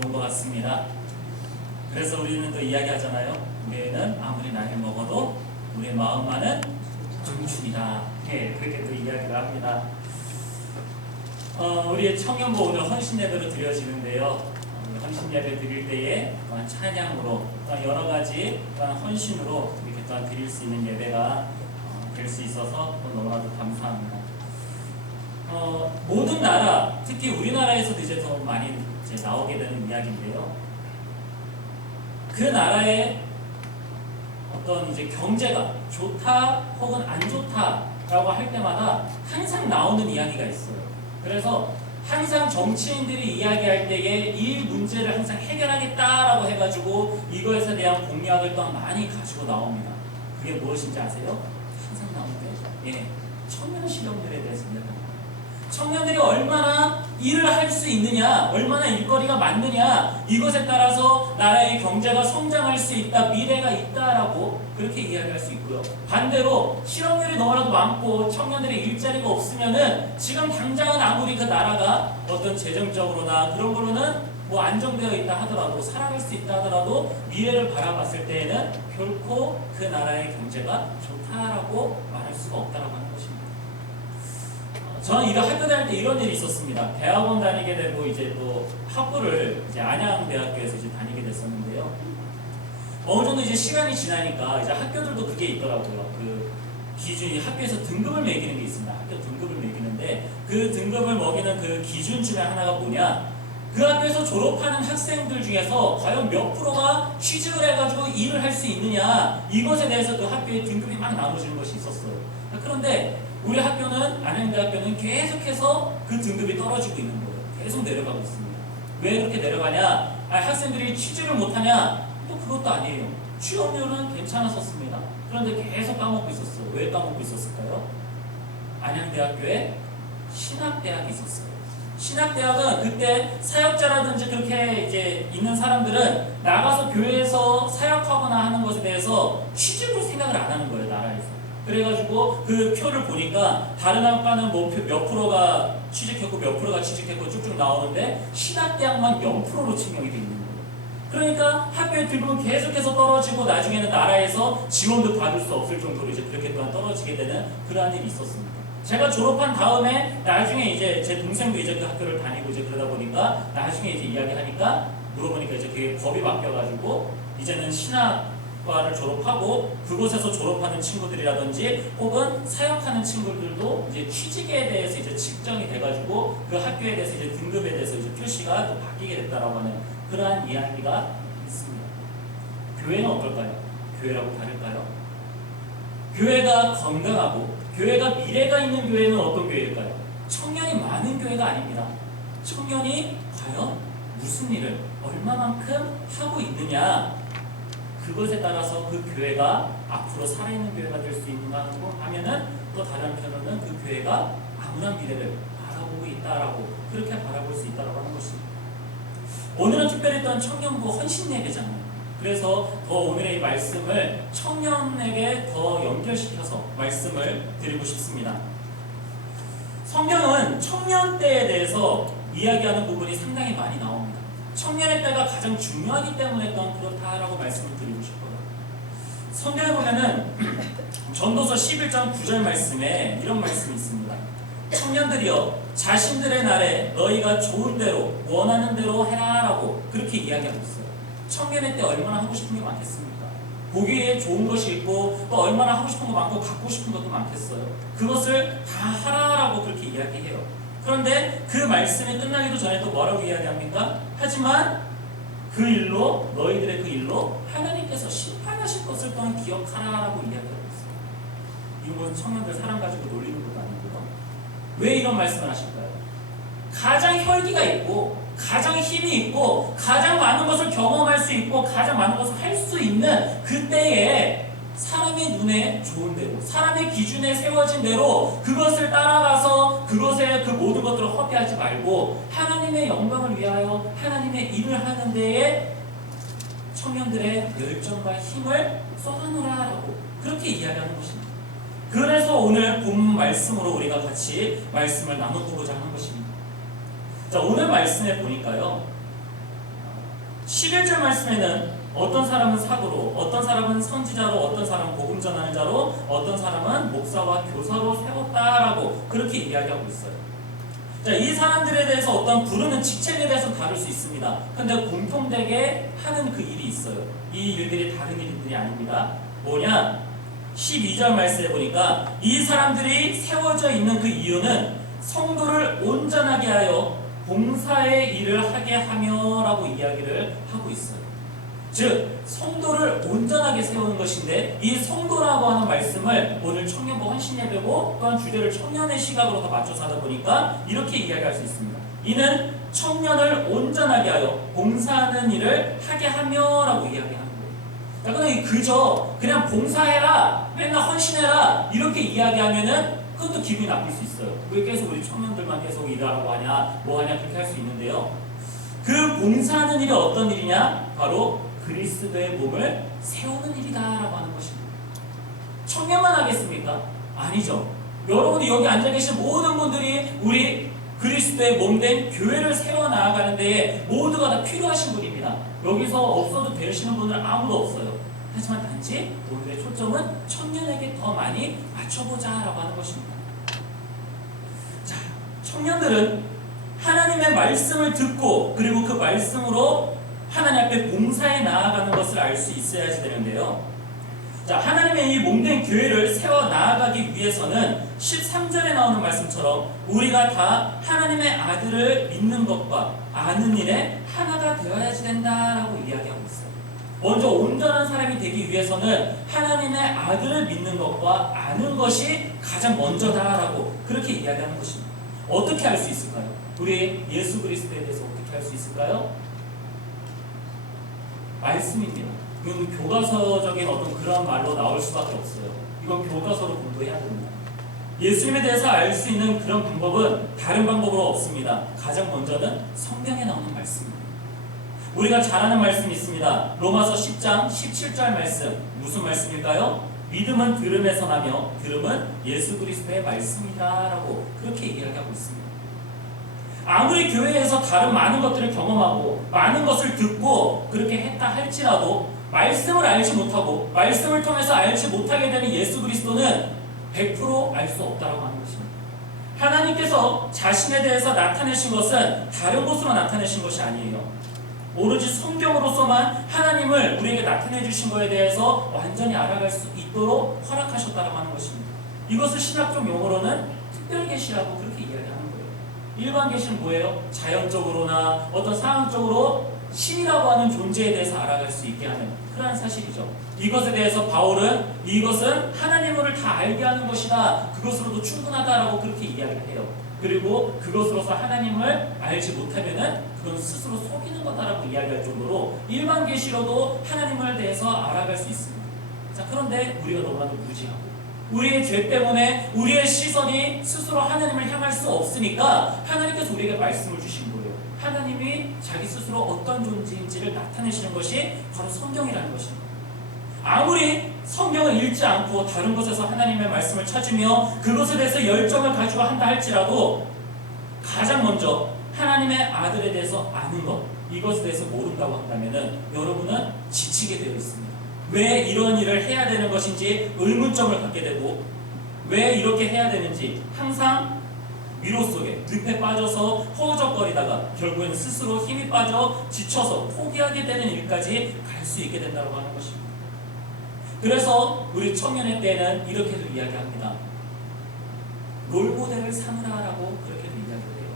좋은 것 같습니다. 그래서 우리는 또 이야기하잖아요. 우리는 아무리 나이를 먹어도 우리의 마음만은 청춘이다. 예, 그렇게 또 이야기를 합니다. 우리의 청년부 오늘 헌신 예배로 드려지는데요. 헌신 예배 드릴 때에 또한 찬양으로 또한 여러 가지 또한 헌신으로 이렇게 또한 드릴 수 있는 예배가 될 수 있어서 너무나도 감사합니다. 모든 나라, 특히 우리나라에서도 이제 더 많이 이제 나오게 되는 이야기인데요. 그 나라의 어떤 이제 경제가 좋다 혹은 안 좋다라고 할 때마다 항상 나오는 이야기가 있어요. 그래서 항상 정치인들이 이야기할 때에 이 문제를 항상 해결하겠다라고 해가지고 이것에 대한 공약을 또한 많이 가지고 나옵니다. 그게 무엇인지 아세요? 항상 나오는데 청년 실업률에 대해서 이야기합니다. 청년들이 얼마나 일을 할 수 있느냐, 얼마나 일거리가 많느냐, 이것에 따라서 나라의 경제가 성장할 수 있다, 미래가 있다라고 그렇게 이야기할 수 있고요. 반대로 실업률이 너무나도 많고 청년들의 일자리가 없으면은 지금 당장은 아무리 그 나라가 어떤 재정적으로나 그런 걸로는 뭐 안정되어 있다 하더라도, 살아갈 수 있다 하더라도 미래를 바라봤을 때에는 결코 그 나라의 경제가 좋다라고 말할 수가 없다라고 하는 것입니다. 저는 이거 학교 다닐 때 이런 일이 있었습니다. 대학원 다니게 되고 이제 또 학부를 이제 안양대학교에서 이제 다니게 됐었는데요. 어느 정도 이제 시간이 지나니까 이제 학교들도 그게 있더라고요. 그 기준이 학교에서 등급을 매기는 게 있습니다. 학교 등급을 매기는데 그 등급을 먹이는 그 기준 중에 하나가 뭐냐? 그 학교에서 졸업하는 학생들 중에서 과연 몇 프로가 취직을 해가지고 일을 할 수 있느냐, 이것에 대해서 그 학교의 등급이 막 나눠지는 것이 있었어요. 그런데 우리 학교는, 안양대학교는 계속해서 그 등급이 떨어지고 있는 거예요. 계속 내려가고 있습니다. 왜 그렇게 내려가냐? 학생들이 취직을 못하냐? 또 그것도 아니에요. 취업률은 괜찮았었습니다. 그런데 계속 까먹고 있었어요. 왜 까먹고 있었을까요? 안양대학교에 신학대학이 있었어요. 신학대학은 그때 사역자라든지 그렇게 이제 있는 사람들은 나가서 교회에서 사역하거나 하는 것에 대해서 취직을 생각을 안 하는 거예요, 나라에서. 그래가지고 그 표를 보니까 다른 학과는 뭐 몇 프로가 취직했고 몇 프로가 취직했고 쭉쭉 나오는데 신학대학만 0%로 측정이 되어 있는 거예요. 그러니까 학교의 등급은 계속해서 떨어지고 나중에는 나라에서 지원도 받을 수 없을 정도로 이제 그렇게 또한 떨어지게 되는 그러한 일이 있었습니다. 제가 졸업한 다음에 나중에 이제 제 동생도 이제 그 학교를 다니고 이제 그러다 보니까 나중에 이제 이야기하니까 물어보니까 이제 그게 법이 바뀌어가지고 이제는 신학과를 졸업하고 그곳에서 졸업하는 친구들이라든지 혹은 사역하는 친구들도 이제 취직에 대해서 이제 측정이 돼가지고 그 학교에 대해서 이제 등급에 대해서 이제 표시가 또 바뀌게 됐다라고 하는 그러한 이야기가 있습니다. 교회는 어떨까요? 교회라고 다를까요? 교회가 건강하고 교회가 미래가 있는 교회는 어떤 교회일까요? 청년이 많은 교회가 아닙니다. 청년이 과연 무슨 일을 얼마만큼 하고 있느냐, 그것에 따라서 그 교회가 앞으로 살아있는 교회가 될 수 있는가 하면은 또 다른 한편으로는 그 교회가 암울한 미래를 바라보고 있다라고 그렇게 바라볼 수 있다라고 하는 것입니다. 오늘은 특별히 또한 청년부 헌신 예배잖아요. 그래서 더 오늘의 이 말씀을 청년에게 더 연결시켜서 말씀을 드리고 싶습니다. 성경은 청년 때에 대해서 이야기하는 부분이 상당히 많이 나옵니다. 청년의 때가 가장 중요하기 때문에 또한 그렇다라고 말씀을 드리고 싶어요. 성경에 보면은 전도서 11장 9절 말씀에 이런 말씀이 있습니다. 청년들이여 자신들의 날에 너희가 좋은 대로 원하는 대로 해라라고 그렇게 이야기하고 있어요. 청년의 때 얼마나 하고 싶은 게 많겠습니까? 보기에 좋은 것이 있고 또 얼마나 하고 싶은 거 많고 갖고 싶은 것도 많겠어요. 그것을 다 하라라고 그렇게 이야기해요. 그런데 그 말씀이 끝나기도 전에 또 뭐라고 이야기합니까? 하지만 그 일로 너희들의 그 일로 하나님께서 심판하실 것을 또한 기억하라라고 이야기하고 있어요. 이건 청년들 사람 가지고 놀리는 것도 아니고요. 왜 이런 말씀을 하실까요? 가장 혈기가 있고 가장 힘이 있고 가장 많은 것을 경험할 수 있고 가장 많은 것을 할 수 있는 그때에 사람의 눈에 좋은 대로 사람의 기준에 세워진 대로 그것을 따라가서 그것에 그 모든 것들을 허비하지 말고 하나님의 영광을 위하여 하나님의 일을 하는 데에 청년들의 열정과 힘을 쏟아놓으라라고 그렇게 이야기하는 것입니다. 그래서 오늘 본 말씀으로 우리가 같이 말씀을 나눠보고자 하는 것입니다. 자, 오늘 말씀에 보니까요, 11절 말씀에는 어떤 사람은 사도로, 어떤 사람은 선지자로, 어떤 사람은 복음 전하는 자로, 어떤 사람은 목사와 교사로 세웠다라고 그렇게 이야기하고 있어요. 자, 이 사람들에 대해서 어떤 부르는 직책에 대해서 다를 수 있습니다. 근데 공통되게 하는 그 일이 있어요. 이 일들이 다른 일들이 아닙니다. 뭐냐? 12절 말씀에 보니까 이 사람들이 세워져 있는 그 이유는 성도를 온전하게 하여 봉사의 일을 하게 하며라고 이야기를 하고 있어요. 즉 성도를 온전하게 세우는 것인데, 이 성도라고 하는 말씀을 오늘 청년부 헌신예배고 또한 주제를 청년의 시각으로 더 맞춰서 하다 보니까 이렇게 이야기할 수 있습니다. 이는 청년을 온전하게 하여 봉사하는 일을 하게 하며라고 이야기하는 거예요. 자, 근데 그저 그냥 봉사해라, 맨날 헌신해라 이렇게 이야기하면은 그것도 기분이 나쁠 수 있어요. 왜 계속 우리 청년들만 계속 일하라고 하냐, 뭐 하냐 그렇게 할 수 있는데요. 그 봉사하는 일이 어떤 일이냐? 바로 그리스도의 몸을 세우는 일이다라고 하는 것입니다. 청년만 하겠습니까? 아니죠. 여러분이 여기 앉아 계신 모든 분들이 우리 그리스도의 몸된 교회를 세워 나아가는 데에 모두가 다 필요하신 분입니다. 여기서 없어도 되시는 분은 아무도 없어요. 하지만 단지 오늘의 초점은 청년에게 더 많이 맞춰보자라고 하는 것입니다. 자, 청년들은 하나님의 말씀을 듣고 그리고 그 말씀으로 하나님 앞에 봉사에 나아가는 것을 알 수 있어야지 되는데요. 자, 하나님의 이 몸된 교회를 세워 나아가기 위해서는 13절에 나오는 말씀처럼 우리가 다 하나님의 아들을 믿는 것과 아는 일에 하나가 되어야지 된다라고 이야기하고 있어요. 먼저 온전한 사람이 되기 위해서는 하나님의 아들을 믿는 것과 아는 것이 가장 먼저다라고 그렇게 이야기하는 것입니다. 어떻게 알 수 있을까요? 우리 예수 그리스도에 대해서 어떻게 알 수 있을까요? 말씀입니다. 이건 교과서적인 어떤 그런 말로 나올 수밖에 없어요. 이건 교과서로 공부해야 됩니다. 예수님에 대해서 알 수 있는 그런 방법은 다른 방법으로 없습니다. 가장 먼저는 성경에 나오는 말씀입니다. 우리가 잘 아는 말씀이 있습니다. 로마서 10장 17절 말씀. 무슨 말씀일까요? 믿음은 들음에서 나며 들음은 예수 그리스도의 말씀이다 라고 그렇게 이야기하고 있습니다. 아무리 교회에서 다른 많은 것들을 경험하고 많은 것을 듣고 그렇게 했다 할지라도 말씀을 알지 못하고 말씀을 통해서 알지 못하게 되는 예수 그리스도는 100% 알 수 없다고 하는 것입니다. 하나님께서 자신에 대해서 나타내신 것은 다른 곳으로 나타내신 것이 아니에요. 오로지 성경으로서만 하나님을 우리에게 나타내 주신 것에 대해서 완전히 알아갈 수 있도록 허락하셨다고 하는 것입니다. 이것을 신학적 용어로는 특별계시라고 그렇게 이야기합니다. 일반 계시는 뭐예요? 자연적으로나 어떤 상황적으로 신이라고 하는 존재에 대해서 알아갈 수 있게 하는 그러한 사실이죠. 이것에 대해서 바울은 이것은 하나님을 다 알게 하는 것이다, 그것으로도 충분하다라고 그렇게 이야기를 해요. 그리고 그것으로서 하나님을 알지 못하면은 그건 스스로 속이는 거다라고 이야기할 정도로 일반 계시로도 하나님을 대해서 알아갈 수 있습니다. 자, 그런데 우리가 너무나도 무지하고 우리의 죄 때문에 우리의 시선이 스스로 하나님을 향할 수 없으니까 하나님께서 우리에게 말씀을 주신 거예요. 하나님이 자기 스스로 어떤 존재인지를 나타내시는 것이 바로 성경이라는 것입니다. 아무리 성경을 읽지 않고 다른 곳에서 하나님의 말씀을 찾으며 그것에 대해서 열정을 가지고 한다 할지라도 가장 먼저 하나님의 아들에 대해서 아는 것, 이것에 대해서 모른다고 한다면 여러분은 지치게 되어 있습니다. 왜 이런 일을 해야 되는 것인지 의문점을 갖게 되고 왜 이렇게 해야 되는지 항상 위로 속에 늪에 빠져서 허우적거리다가 결국에는 스스로 힘이 빠져 지쳐서 포기하게 되는 일까지 갈 수 있게 된다고 하는 것입니다. 그래서 우리 청년의 때는 이렇게도 이야기합니다. 롤모델을 삼으라라고 그렇게도 이야기를 해요.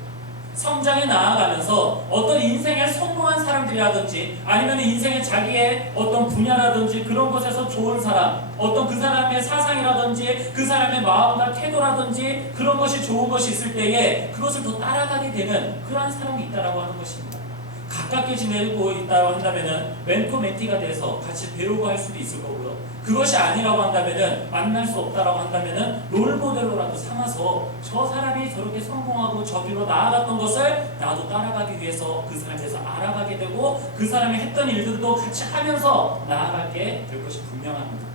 성장에 나아가면서 어떤 인생에 성공한 사람들이라든지 아니면 인생의 자기의 어떤 분야라든지 그런 곳에서 좋은 사람, 어떤 그 사람의 사상이라든지 그 사람의 마음과 태도라든지 그런 것이 좋은 것이 있을 때에 그것을 더 따라가게 되는 그러한 사람이 있다라고 하는 것입니다. 가깝게 지내고 있다고 한다면은 멘토 멘티가 돼서 같이 배우고 할 수도 있을 거고요. 그것이 아니라고 한다면은 만날 수 없다라고 한다면은 롤모델로라도 삼아서 저 사람이 저렇게 성공하고 저기로 나아갔던 것을 나도 따라가기 위해서 그 사람에 대해서 알아가게 되고 그 사람이 했던 일들도 같이 하면서 나아가게 될 것이 분명합니다.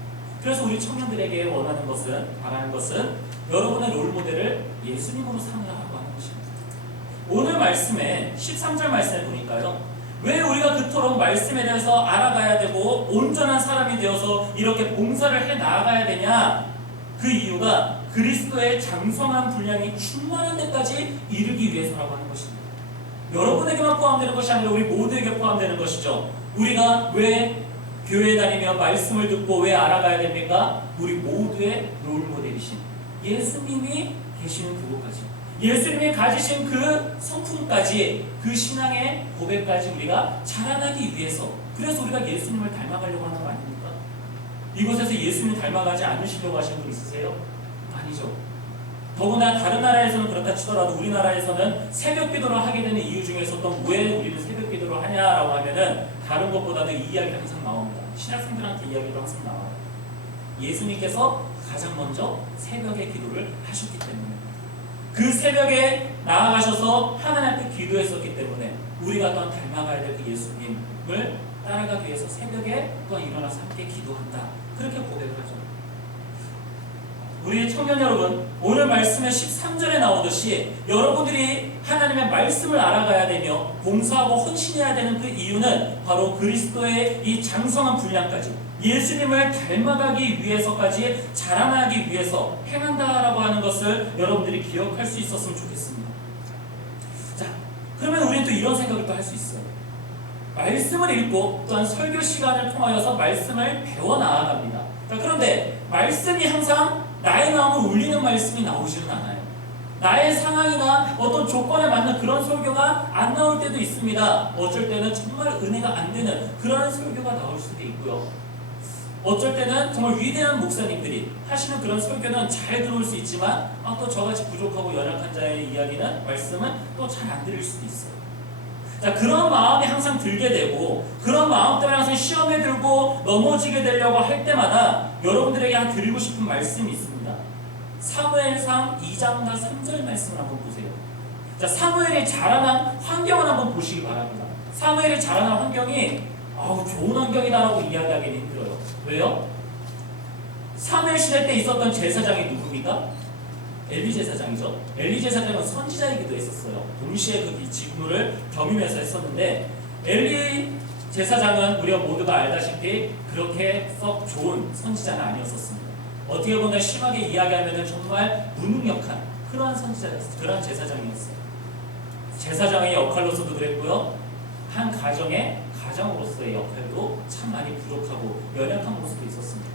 그래서 우리 청년들에게 원하는 것은, 바라는 것은 여러분의 롤모델을 예수님으로 삼으라고 하는 것입니다. 오늘 말씀에 13절 말씀에 보니까요, 왜 우리가 그토록 말씀에 대해서 알아가야 되고 온전한 사람이 되어서 이렇게 봉사를 해 나아가야 되냐? 그 이유가 그리스도의 장성한 분량이 충만한 데까지 이르기 위해서라고 하는 것입니다. 여러분에게만 포함되는 것이 아니라 우리 모두에게 포함되는 것이죠. 우리가 왜 교회 다니며 말씀을 듣고 왜 알아가야 됩니까? 우리 모두의 롤모델이신 예수님이 계시는 그곳까지, 예수님이 가지신 그 성품까지, 그 신앙의 고백까지 우리가 자라나기 위해서, 그래서 우리가 예수님을 닮아가려고 하는 거 아닙니까? 이곳에서 예수님 닮아가지 않으시려고 하시는 분 있으세요? 아니죠. 더구나 다른 나라에서는 그렇다 치더라도 우리나라에서는 새벽 기도를 하게 되는 이유 중에서 또 왜 우리는 새벽 기도를 하냐라고 하면은 다른 것보다도 이 이야기가 항상 나옵니다. 신학생들한테 이야기도 항상 나와요. 예수님께서 가장 먼저 새벽에 기도를 하셨기 때문에, 그 새벽에 나아가셔서 하나님 앞에 기도했었기 때문에 우리가 또한 닮아가야 될 그 예수님을 따라가기 위해서 새벽에 또한 일어나서 함께 기도한다, 그렇게 고백을 하죠. 우리 청년 여러분, 오늘 말씀의 13절에 나오듯이 여러분들이 하나님의 말씀을 알아가야 되며 봉사하고 헌신해야 되는 그 이유는 바로 그리스도의 이 장성한 분량까지, 예수님을 닮아가기 위해서까지 자라나기 위해서 행한다라고 하는 것을 여러분들이 기억할 수 있었으면 좋겠습니다. 자, 그러면 우리는 또 이런 생각을 또 할 수 있어요. 말씀을 읽고 또한 설교 시간을 통하여서 말씀을 배워 나아갑니다. 자, 그런데 말씀이 항상 나의 마음을 울리는 말씀이 나오지는 않아요. 나의 상황이나 어떤 조건에 맞는 그런 설교가 안 나올 때도 있습니다. 어쩔 때는 정말 은혜가 안 되는 그런 설교가 나올 수도 있고요. 어쩔 때는 정말 위대한 목사님들이 하시는 그런 설교는 잘 들어올 수 있지만 또 저같이 부족하고 연약한 자의 이야기는, 말씀은 또 잘 안 들릴 수도 있어요. 자, 그런 마음이 항상 들게 되고, 그런 마음 때문에 항상 시험에 들고 넘어지게 되려고 할 때마다 여러분들에게 한 드리고 싶은 말씀이 있습니다. 사무엘상 2장과 3절 말씀을 한번 보세요. 자, 사무엘이 자라난 환경을 한번 보시기 바랍니다. 사무엘이 자라난 환경이 좋은 환경이다라고 이야기하기는 힘들어요. 왜요? 사무엘 시대 때 있었던 제사장이 누굽니까? 엘리 제사장이죠. 엘리 제사장은 선지자이기도 했었어요. 동시에 그 직무를 겸임해서 했었는데, 엘리 제사장은 우리가 모두가 알다시피 그렇게 썩 좋은 선지자는 아니었었습니다. 어떻게 보면 심하게 이야기하면 정말 무능력한 그러한 선지자였어요. 그러한 제사장이었어요. 제사장의 역할로서도 그랬고요, 한 가정의 가장으로서의 역할도 참 많이 부족하고 연약한 모습도 있었습니다.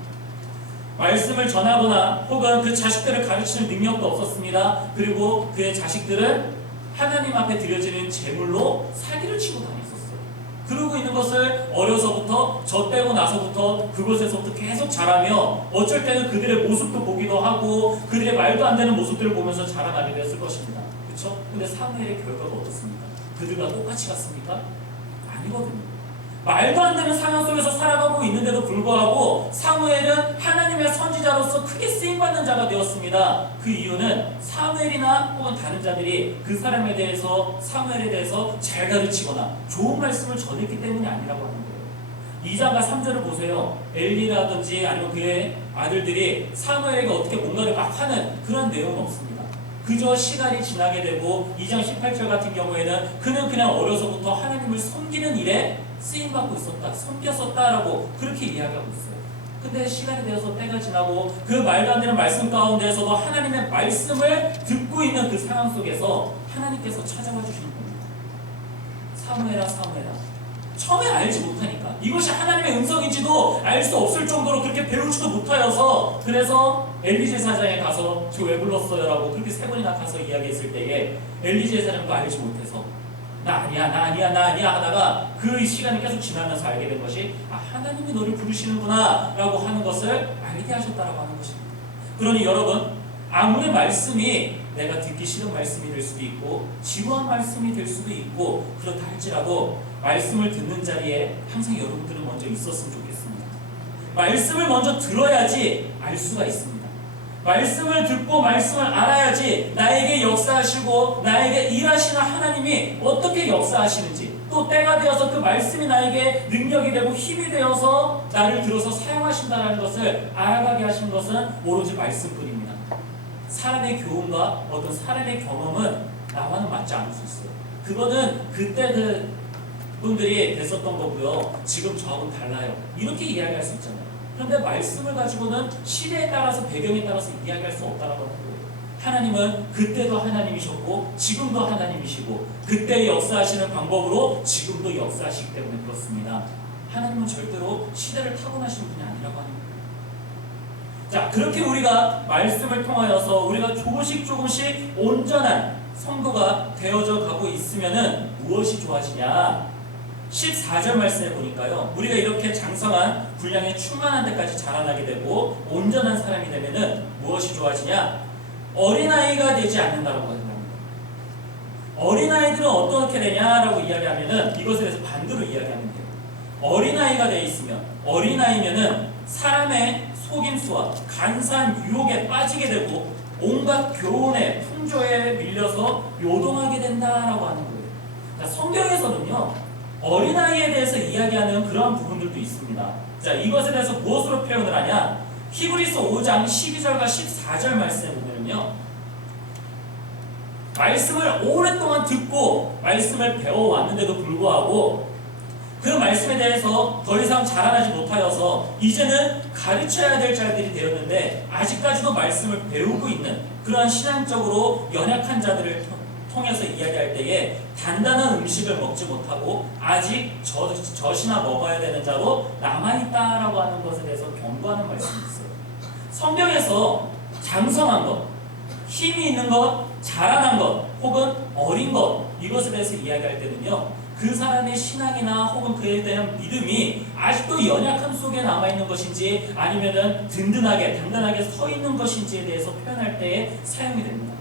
말씀을 전하거나 혹은 그 자식들을 가르치는 능력도 없었습니다. 그리고 그의 자식들은 하나님 앞에 드려지는 제물로 사기를 치고 다녔었어요. 그러고 있는 것을 어려서부터, 젖되고 나서부터 그곳에서부터 계속 자라며, 어쩔 때는 그들의 모습도 보기도 하고 그들의 말도 안 되는 모습들을 보면서 자라나게 되었을 것입니다. 그렇죠? 근데 사무엘의 결과가 어떻습니까? 그들과 똑같이 갔습니까? 아니거든요. 말도 안 되는 상황 속에서 살아가고 있는데도 불구하고 사무엘은 하나님의 선지자로서 크게 쓰임받는 자가 되었습니다. 그 이유는 사무엘이나 혹은 다른 자들이 그 사람에 대해서, 사무엘에 대해서 잘 가르치거나 좋은 말씀을 전했기 때문이 아니라고 하는 거예요. 2장과 3절을 보세요. 엘리라든지 아니면 그의 아들들이 사무엘에게 어떻게 뭔가를 막 하는 그런 내용은 없습니다. 그저 시간이 지나게 되고 2장 18절 같은 경우에는 그는 그냥 어려서부터 하나님을 섬기는 일에 쓰임받고 있었다, 섬겼었다라고 그렇게 이야기하고 있어요. 근데 시간이 되어서 때가 지나고 그 말도 안 되는 말씀 가운데에서도 하나님의 말씀을 듣고 있는 그 상황 속에서 하나님께서 찾아와 주시는 겁니다. 사무엘아, 사무엘아. 처음에 알지 못하니까, 이것이 하나님의 음성인지도 알 수 없을 정도로 그렇게 배우지도 못하여서, 그래서 엘리 제사장에 가서 저 왜 불렀어요? 라고 그렇게 3번이나 가서 이야기했을 때에 엘리 제사장도 알지 못해서 나 아니야 하다가 그 시간이 계속 지나면서 알게 된 것이 하나님이 너를 부르시는구나 라고 하는 것을 알게 하셨다라고 하는 것입니다. 그러니 여러분, 아무리 말씀이 내가 듣기 싫은 말씀이 될 수도 있고 지루한 말씀이 될 수도 있고 그렇다 할지라도 말씀을 듣는 자리에 항상 여러분들은 먼저 있었으면 좋겠습니다. 말씀을 먼저 들어야지 알 수가 있습니다. 말씀을 듣고 말씀을 알아야지 나에게 역사하시고 나에게 일하시는 하나님이 어떻게 역사하시는지, 또 때가 되어서 그 말씀이 나에게 능력이 되고 힘이 되어서 나를 들어서 사용하신다는 것을 알아가게 하신 것은 오로지 말씀뿐입니다. 사람의 교훈과 어떤 사람의 경험은 나와는 맞지 않을 수 있어요. 그거는 그때 분들이 됐었던 거고요. 지금 저하고는 달라요. 이렇게 이야기할 수 있잖아요. 그런데 말씀을 가지고는 시대에 따라서 배경에 따라서 이야기할 수 없다라고 하는 거예요. 하나님은 그때도 하나님이셨고 지금도 하나님이시고 그때 역사하시는 방법으로 지금도 역사하시기 때문에 그렇습니다. 하나님은 절대로 시대를 타고나시는 분이 아니라고 하는 거예요. 자, 그렇게 우리가 말씀을 통하여서 우리가 조금씩 온전한 성도가 되어져 가고 있으면은 무엇이 좋아지냐? 14절 말씀에 보니까요, 우리가 이렇게 장성한 분량에 충만한 데까지 자라나게 되고 온전한 사람이 되면은 무엇이 좋아지냐? 어린아이가 되지 않는다라고 합니다. 어린아이들은 어떻게 되냐라고 이야기하면은 이것에 대해서 반대로 이야기하면 돼요. 어린아이가 되어 있으면, 어린아이면은 사람의 속임수와 간사한 유혹에 빠지게 되고 온갖 교훈의 풍조에 밀려서 요동하게 된다라고 하는 거예요. 자, 성경에서는요, 어린아이에 대해서 이야기하는 그러한 부분들도 있습니다. 자, 이것에 대해서 무엇으로 표현을 하냐? 히브리서 5장 12절과 14절 말씀에 보면요, 말씀을 오랫동안 듣고 말씀을 배워왔는데도 불구하고 그 말씀에 대해서 더 이상 자라나지 못하여서 이제는 가르쳐야 될 자들이 되었는데 아직까지도 말씀을 배우고 있는 그러한 신앙적으로 연약한 자들을 통해서 이야기할 때에 단단한 음식을 먹지 못하고 아직 젖이나 먹어야 되는 자로 남아있다라고 하는 것에 대해서 경고하는 말씀이 있어요. 성경에서 장성한 것, 힘이 있는 것, 자라난 것, 혹은 어린 것, 이것에 대해서 이야기할 때는요, 그 사람의 신앙이나 혹은 그에 대한 믿음이 아직도 연약함 속에 남아있는 것인지 아니면은 든든하게 단단하게 서 있는 것인지에 대해서 표현할 때에 사용이 됩니다.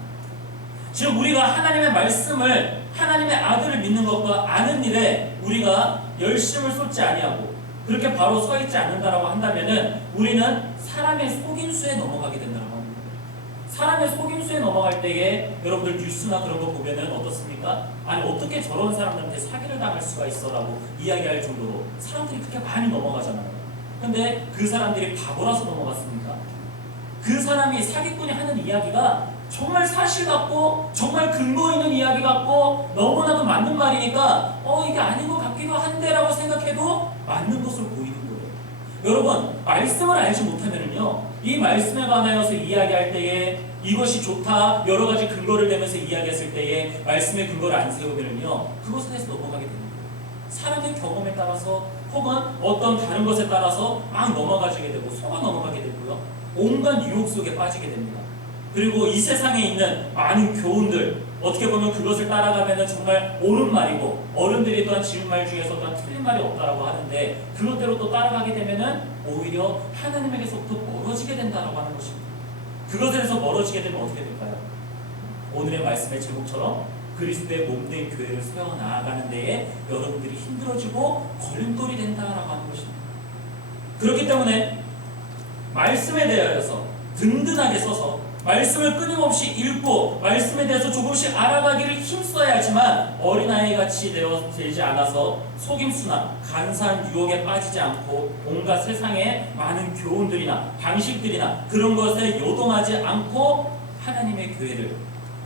즉 우리가 하나님의 말씀을, 하나님의 아들을 믿는 것과 아는 일에 우리가 열심을 쏟지 아니하고 그렇게 바로 서 있지 않는다라고 한다면은 우리는 사람의 속임수에 넘어가게 된다라고 합니다. 사람의 속임수에 넘어갈 때에 여러분들 뉴스나 그런 거 보면은 어떻습니까? 아니 어떻게 저런 사람들한테 사기를 당할 수가 있어라고 이야기할 정도로 사람들이 그렇게 많이 넘어가잖아요. 근데 그 사람들이 바보라서 넘어갔습니까? 그 사람이 사기꾼이 하는 이야기가 정말 사실 같고 정말 근거 있는 이야기 같고 너무나도 맞는 말이니까 이게 아닌 것 같기도 한데라고 생각해도 맞는 것으로 보이는 거예요. 여러분, 말씀을 알지 못하면은요, 이 말씀에 관하여서 이야기할 때에 이것이 좋다 여러 가지 근거를 대면서 이야기했을 때에 말씀의 근거를 안 세우면은요, 그것에 대해서 넘어가게 되는 거예요. 사람의 경험에 따라서 혹은 어떤 다른 것에 따라서 막 넘어가게 되고 속아 넘어가게 되고요, 온갖 유혹 속에 빠지게 됩니다. 그리고 이 세상에 있는 많은 교훈들, 어떻게 보면 그것을 따라가면 정말 옳은 말이고 어른들이 또한 지은 말 중에서 또한 틀린 말이 없다라고 하는데 그것대로 또 따라가게 되면은 오히려 하나님에게서부터 멀어지게 된다라고 하는 것입니다. 그것에 대해서 멀어지게 되면 어떻게 될까요? 오늘의 말씀의 제목처럼 그리스도의 몸된 교회를 세워나가는 데에 여러분들이 힘들어지고 걸림돌이 된다라고 하는 것입니다. 그렇기 때문에 말씀에 대하여서 든든하게 서서 말씀을 끊임없이 읽고 말씀에 대해서 조금씩 알아가기를 힘써야 하지만 어린아이같이 되지 않아서 속임수나 간사한 유혹에 빠지지 않고 온갖 세상의 많은 교훈들이나 방식들이나 그런 것에 요동하지 않고 하나님의 교회를,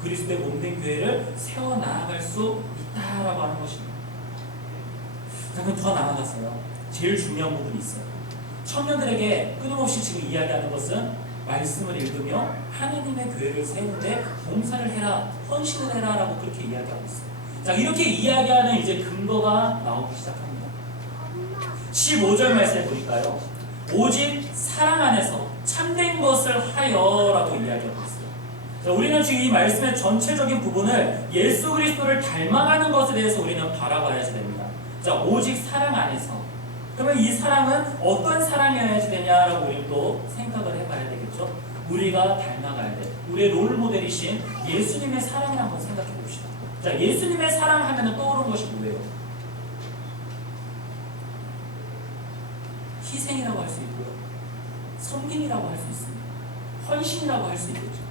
그리스도의 몸된 교회를 세워나갈 수 있다라고 하는 것입니다. 자, 그럼 더 나아가서요, 제일 중요한 부분이 있어요. 청년들에게 끊임없이 지금 이야기하는 것은 말씀을 읽으며 하나님의 교회를 세우는데 봉사를 해라, 헌신을 해라 라고 그렇게 이야기하고 있어요. 자, 이렇게 이야기하는 이제 근거가 나오기 시작합니다. 15절 말씀에 보니까요, 오직 사랑 안에서 참된 것을 하여 라고 이야기하고 있어요. 자, 우리는 지금 이 말씀의 전체적인 부분을 예수 그리스도를 닮아가는 것에 대해서 우리는 바라봐야지 됩니다. 자, 오직 사랑 안에서, 그러면 이 사랑은 어떤 사랑이어야지 되냐라고 우리 또 생각을 해봐야 되겠죠. 우리가 닮아가야 돼. 우리의 롤 모델이신 예수님의 사랑을 한번 생각해 봅시다. 자, 예수님의 사랑 하면 떠오르는 것이 뭐예요? 희생이라고 할 수 있고요, 섬김이라고 할 수 있습니다. 헌신이라고 할 수 있겠죠.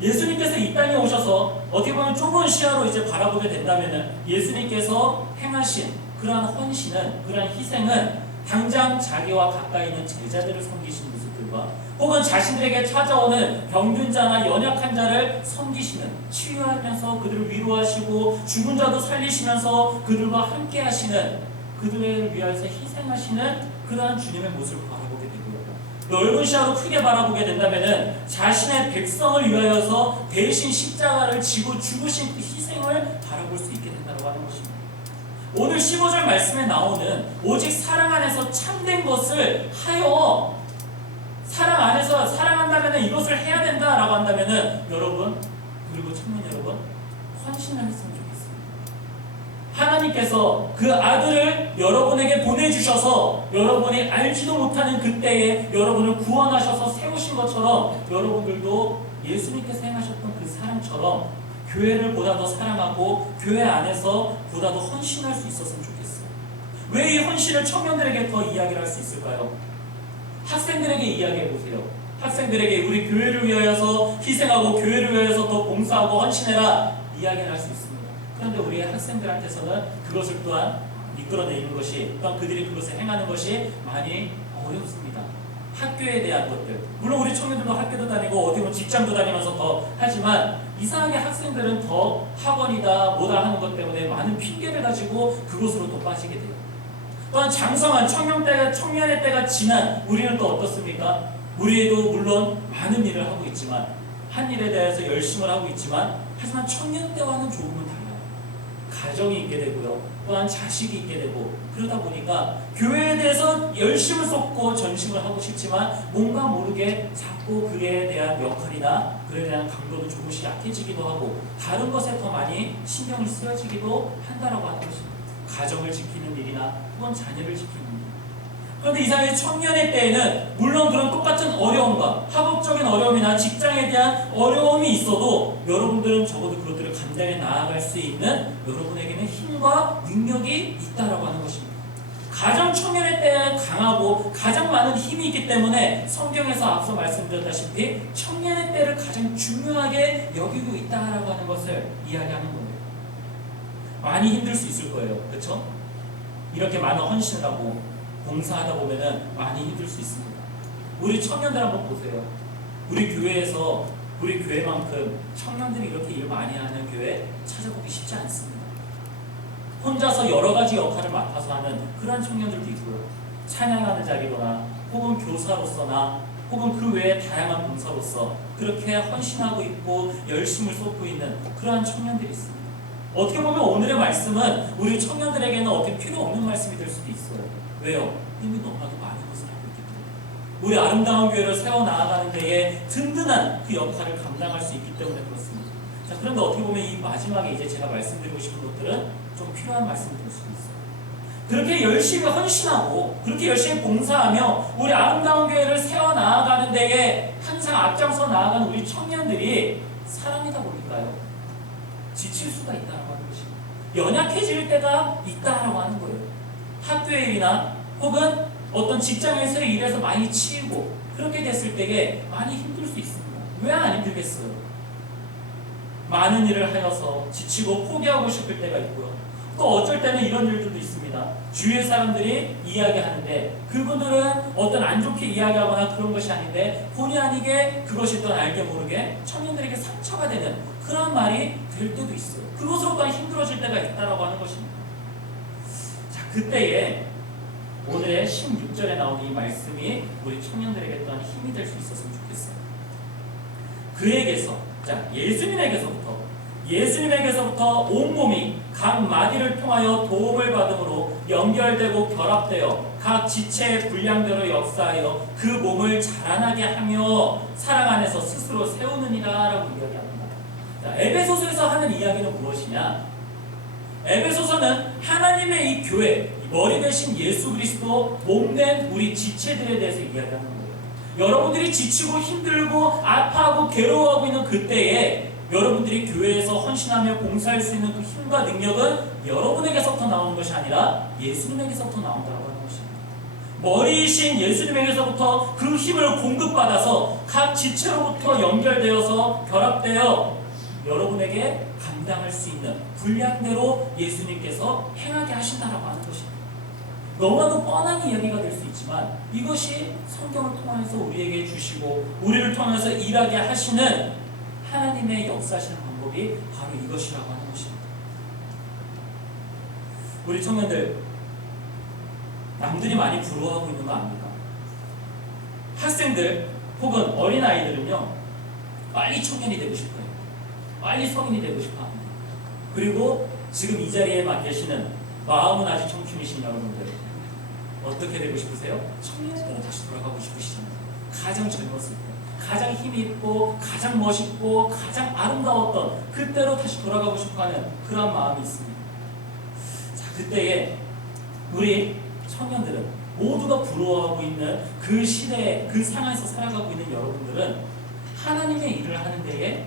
예수님께서 이 땅에 오셔서 어떻게 보면 좁은 시야로 이제 바라보게 된다면은 예수님께서 행하신 그러한 헌신은, 그러한 희생은 당장 자기와 가까이 있는 제자들을 섬기시는 모습들과 혹은 자신들에게 찾아오는 병든 자나 연약한 자를 섬기시는, 치유하면서 그들을 위로하시고 죽은 자도 살리시면서 그들과 함께 하시는, 그들을 위해서 희생하시는 그러한 주님의 모습을 바라보게 되고요. 넓은 시야로 크게 바라보게 된다면 자신의 백성을 위하여서 대신 십자가를 지고 죽으신 그 희생을 바라볼 수 있게 된다고 하는 것입니다. 오늘 15절 말씀에 나오는 오직 사랑 안에서 참된 것을 하여, 사랑 안에서 사랑한다면 이것을 해야 된다라고 한다면 여러분, 그리고 청년 여러분, 헌신을 했으면 좋겠습니다. 하나님께서 그 아들을 여러분에게 보내주셔서 여러분이 알지도 못하는 그때에 여러분을 구원하셔서 세우신 것처럼 여러분들도 예수님께서 행하셨던 그 사랑처럼 교회를 보다 더 사랑하고 교회 안에서 보다 더 헌신할 수 있었으면 좋겠어요. 왜 이 헌신을 청년들에게 더 이야기를 할 수 있을까요? 학생들에게 이야기해 보세요. 학생들에게 우리 교회를 위하여서 희생하고 교회를 위하여서 더 봉사하고 헌신해라 이야기를 할 수 있습니다. 그런데 우리 학생들한테서는 그것을 또한 이끌어내는 것이, 또한 그들이 그것을 행하는 것이 많이 어렵습니다. 학교에 대한 것들, 물론 우리 청년들도 학교도 다니고 어디 뭐 직장도 다니면서 더 하지만 이상하게 학생들은 더 학원이다 뭐다 하는 것 때문에 많은 핑계를 가지고 그것으로 또 빠지게 돼요. 또한 장성한 청년의 때가 지난 우리는 또 어떻습니까? 우리도 물론 많은 일을 하고 있지만, 한 일에 대해서 열심을 하고 있지만, 하지만 청년 때와는 조금은 달라요. 가정이 있게 되고요, 또한 자식이 있게 되고, 그러다 보니까 교회에 대해서 열심을 쏟고 전심을 하고 싶지만 뭔가 모르게 자꾸 그에 대한 역할이나 그에 대한 강도도 조금씩 약해지기도 하고 다른 것에 더 많이 신경을 쓰여지기도 한다라고 하는 것입니다. 가정을 지키는 일이나 혹은 자녀를 지키는 일. 그런데 이상하게 청년의 때에는 물론 그런 똑같은 어려움과 학업적인 어려움이나 직장에 대한 어려움이 있어도 여러분들은 적어도 그것들을 감당해 나아갈 수 있는 여러분에게는 힘과 능력이 있다라고 하는 것입니다. 가장 청년의 때에 강하고 가장 많은 힘이 있기 때문에 성경에서 앞서 말씀드렸다시피 청년의 때를 가장 중요하게 여기고 있다라고 하는 것을 이야기하는 거예요. 많이 힘들 수 있을 거예요. 그렇죠? 이렇게 많은 헌신을 하고 봉사하다 보면은 많이 힘들 수 있습니다. 우리 청년들 한번 보세요. 우리 교회에서, 우리 교회만큼 청년들이 이렇게 일 많이 하는 교회 찾아보기 쉽지 않습니다. 혼자서 여러 가지 역할을 맡아서 하는 그러한 청년들도 있고요. 찬양하는 자리거나 혹은 교사로서나 혹은 그 외에 다양한 봉사로서 그렇게 헌신하고 있고 열심을 쏟고 있는 그러한 청년들이 있습니다. 어떻게 보면 오늘의 말씀은 우리 청년들에게는 어떻게 필요 없는 말씀이 될 수도 있어요. 왜요? 이미 너무나도 많은 것을 하고 있기 때문에. 우리 아름다운 교회를 세워나가는 데에 든든한 그 역할을 감당할 수 있기 때문에 그렇습니다. 자, 그런데 어떻게 보면 이 마지막에 이제 제가 말씀드리고 싶은 것들은 좀 필요한 말씀이 될 수도 있어요. 그렇게 열심히 헌신하고 그렇게 열심히 봉사하며 우리 아름다운 교회를 세워나가는 데에 항상 앞장서 나아가는 우리 청년들이 사람이다 보니까요, 지칠 수가 있다고 하는 것입니다. 연약해질 때가 있다라고 하는 거예요. 학교의 일이나 혹은 어떤 직장에서의 일에서 많이 치이고 그렇게 됐을 때에 많이 힘들 수 있습니다. 왜 안 힘들겠어요? 많은 일을 하여서 지치고 포기하고 싶을 때가 있고요. 또 어쩔 때는 이런 일들도 있습니다. 주위의 사람들이 이야기하는데 그분들은 어떤 안 좋게 이야기하거나 그런 것이 아닌데 본의 아니게 그것이 또 알게 모르게 청년들에게 상처가 되는 그런 말이 될 때도 있어요. 그것으로 또한 힘들어질 때가 있다라고 하는 것입니다. 자, 그때에 오늘의 16절에 나오는 이 말씀이 우리 청년들에게 또한 힘이 될 수 있었으면 좋겠어요. 그에게서, 자, 예수님에게서부터 온몸이 각 마디를 통하여 도움을 받음으로 연결되고 결합되어 각 지체의 분량대로 역사하여 그 몸을 자라나게 하며 사랑 안에서 스스로 세우느니라 라고 이야기합니다. 자, 에베소서에서 하는 이야기는 무엇이냐? 에베소서는 하나님의 이 교회, 머리 대신 예수 그리스도 몸된 우리 지체들에 대해서 이야기하는 거예요. 여러분들이 지치고 힘들고 아파하고 괴로워하고 있는 그때에 여러분들이 교회에서 헌신하며 봉사할 수 있는 그 힘과 능력은 여러분에게서부터 나오는 것이 아니라 예수님에게서부터 나온다고 하는 것입니다. 머리이신 예수님에게서부터 그 힘을 공급받아서 각 지체로부터 연결되어서 결합되어 여러분에게 감당할 수 있는 분량대로 예수님께서 행하게 하신다라고 하는 것입니다. 너무나도 뻔한 이야기가 될 수 있지만 이것이 성경을 통해서 우리에게 주시고 우리를 통해서 일하게 하시는 하나님의 역사하시는 방법이 바로 이것이라고 하는 것입니다. 우리 청년들, 남들이 많이 부러워하고 있는 거 압니까? 학생들 혹은 어린아이들은요, 빨리 청년이 되고 싶어요. 빨리 성인이 되고 싶어 합니다. 그리고 지금 이 자리에 계시는 마음은 아직 청춘이신 여러분들, 어떻게 되고 싶으세요? 청년으로 다시 돌아가고 싶으시잖아요. 가장 젊었을 때, 가장 힘이 있고, 가장 멋있고, 가장 아름다웠던 그때로 다시 돌아가고 싶어하는 그런 마음이 있습니다. 자, 그때에 우리 청년들은 모두가 부러워하고 있는 그 시대에, 그 상황에서 살아가고 있는 여러분들은 하나님의 일을 하는 데에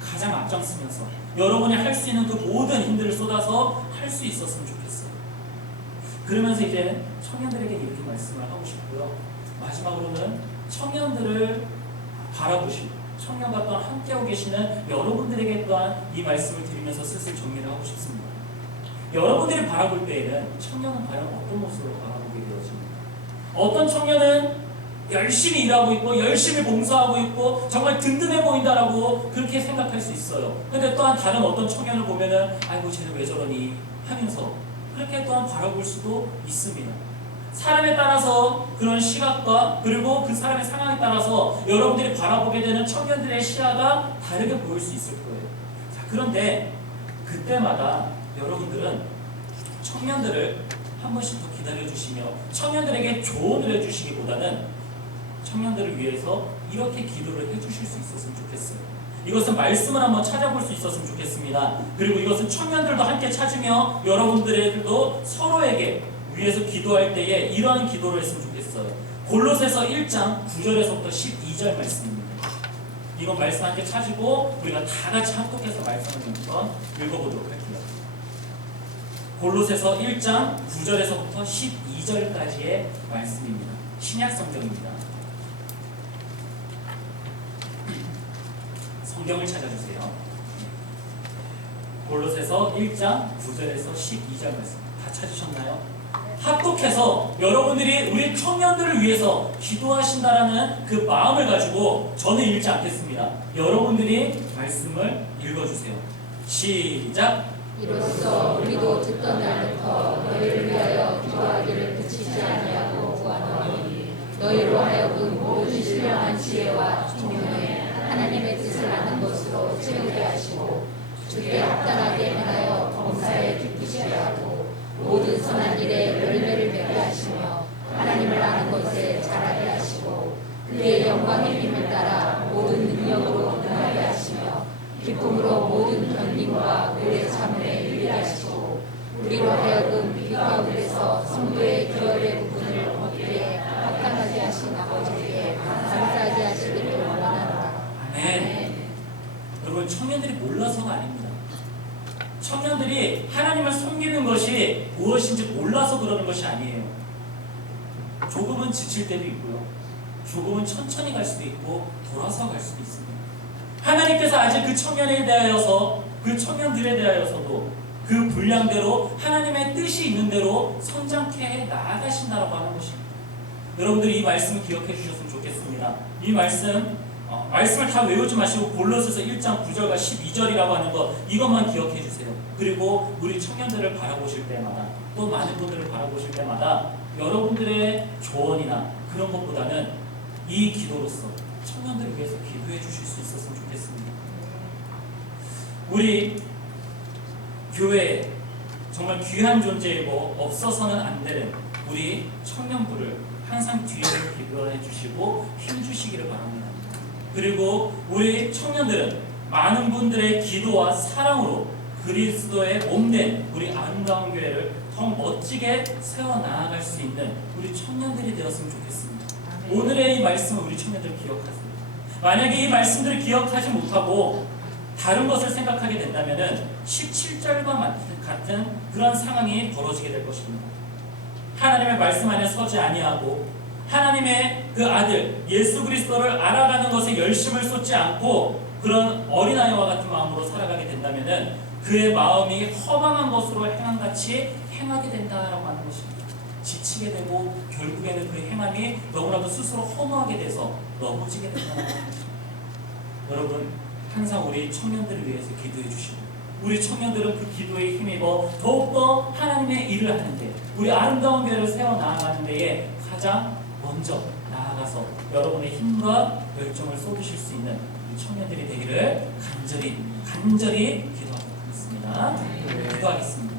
가장 앞장서면서 여러분이 할 수 있는 그 모든 힘들을 쏟아서 할 수 있었으면 좋겠어요. 그러면서 이제 청년들에게 이렇게 말씀을 하고 싶고요. 마지막으로는 청년들을 바라보시고 청년과 또한 함께하고 계시는 여러분들에게 또한 이 말씀을 드리면서 슬슬 정리를 하고 싶습니다. 여러분들이 바라볼 때에는 청년은 과연 어떤 모습으로 바라보게 되어집니까? 어떤 청년은 열심히 일하고 있고 열심히 봉사하고 있고 정말 든든해 보인다라고 그렇게 생각할 수 있어요. 근데 또한 다른 어떤 청년을 보면은 아이고 쟤는 왜 저러니 하면서 그렇게 또한 바라볼 수도 있습니다. 사람에 따라서 그런 시각과 그리고 그 사람의 상황에 따라서 여러분들이 바라보게 되는 청년들의 시야가 다르게 보일 수 있을 거예요. 자, 그런데 그때마다 여러분들은 청년들을 한 번씩 더 기다려주시며 청년들에게 조언을 해주시기보다는 청년들을 위해서 이렇게 기도를 해주실 수 있었으면 좋겠어요. 이것은 말씀을 한번 찾아볼 수 있었으면 좋겠습니다. 그리고 이것은 청년들도 함께 찾으며 여러분들도 서로에게 위해서 기도할 때에 이러한 기도를 했으면 좋겠어요. 골로새서 1장 9절에서부터 12절 말씀입니다. 이건 말씀 함께 찾고 우리가 다 같이 합독해서 말씀을 한번 읽어보도록 할게요. 골로새서 1장 9절에서부터 12절까지의 말씀입니다. 신약 성경입니다. 성경을 찾아주세요. 골로새서 1장 9절에서 12절 말씀 다 찾으셨나요? 합독해서 여러분들이 우리 청년들을 위해서 기도하신다라는 그 마음을 가지고 저는 읽지 않겠습니다. 여러분들이 말씀을 읽어주세요. 시작! 이로써 우리도 듣던 날부터 너희를 위하여 기도하기를 그치지 아니하고 구하노니 너희로 하여금 모든 신령한 지혜와 총명에 하나님의 뜻을 아는 것으로 채우게 하시고 주께 합당하게 행하여 범사에 기쁘시게 하고 모든 선한 일에 열매를 맺게 하시며 하나님을 아는 것에 자라게 하시고 그의 영광의 힘을 따라 모든 능력으로 능하게 하시며 기쁨으로 모든 견림과 오래 참음에 이르게 하시고 우리로 하여금 그 가운데서 성도의 기업의 부분을 얻게 합당하게 하신 아버지께 감사하게 하시기를 원하노라. 아멘. 여러분, 청년들이 몰라서가 아닙니다. 청년들이 하나님을 섬기는 것이 무엇인지 몰라서 그러는 것이 아니에요. 조금은 지칠 때도 있고요. 조금은 천천히 갈 수도 있고 돌아서 갈 수도 있습니다. 하나님께서 아직 그 청년에 대하여서 그 청년들에 대하여서도 그 분량대로 하나님의 뜻이 있는 대로 성장케 해 나아가신다라고 하는 것입니다. 여러분들이 이 말씀을 기억해 주셨으면 좋겠습니다. 이 말씀을 다 외우지 마시고 골로새서 1장 9절과 12절이라고 하는 것 이것만 기억해 주세요. 그리고 우리 청년들을 바라보실 때마다 또 많은 분들을 바라보실 때마다 여러분들의 조언이나 그런 것보다는 이 기도로서 청년들을 위해서 기도해 주실 수 있었으면 좋겠습니다. 우리 교회에 정말 귀한 존재이고 없어서는 안 되는 우리 청년부를 항상 뒤에서 기도해 주시고 힘 주시기를 바랍니다. 그리고 우리 청년들은 많은 분들의 기도와 사랑으로 그리스도의 몸된 우리 아름다운 교회를 더 멋지게 세워나갈 수 있는 우리 청년들이 되었으면 좋겠습니다. 오늘의 이 말씀을 우리 청년들 기억하세요. 만약에 이 말씀들을 기억하지 못하고 다른 것을 생각하게 된다면 17절과 같은 그런 상황이 벌어지게 될 것입니다. 하나님의 말씀 안에 서지 아니하고 하나님의 그 아들 예수 그리스도를 알아가는 것에 열심을 쏟지 않고 그런 어린아이와 같은 마음으로 살아가게 된다면 그의 마음이 허망한 것으로 행함같이 행하게 된다라고 하는 것입니다. 지치 다치게 되고 결국에는 그 행함이 너무나도 스스로 허무하게 돼서 넘어지게 된다는 것입니다. 여러분, 항상 우리 청년들을 위해서 기도해 주시고 우리 청년들은 그 기도에 힘입어 더욱더 하나님의 일을 하는데 우리 아름다운 교회를 세워나가는 데에 가장 먼저 나아가서 여러분의 힘과 열정을 쏟으실 수 있는 이 청년들이 되기를 간절히 기도하고 있습니다. 기도하겠습니다.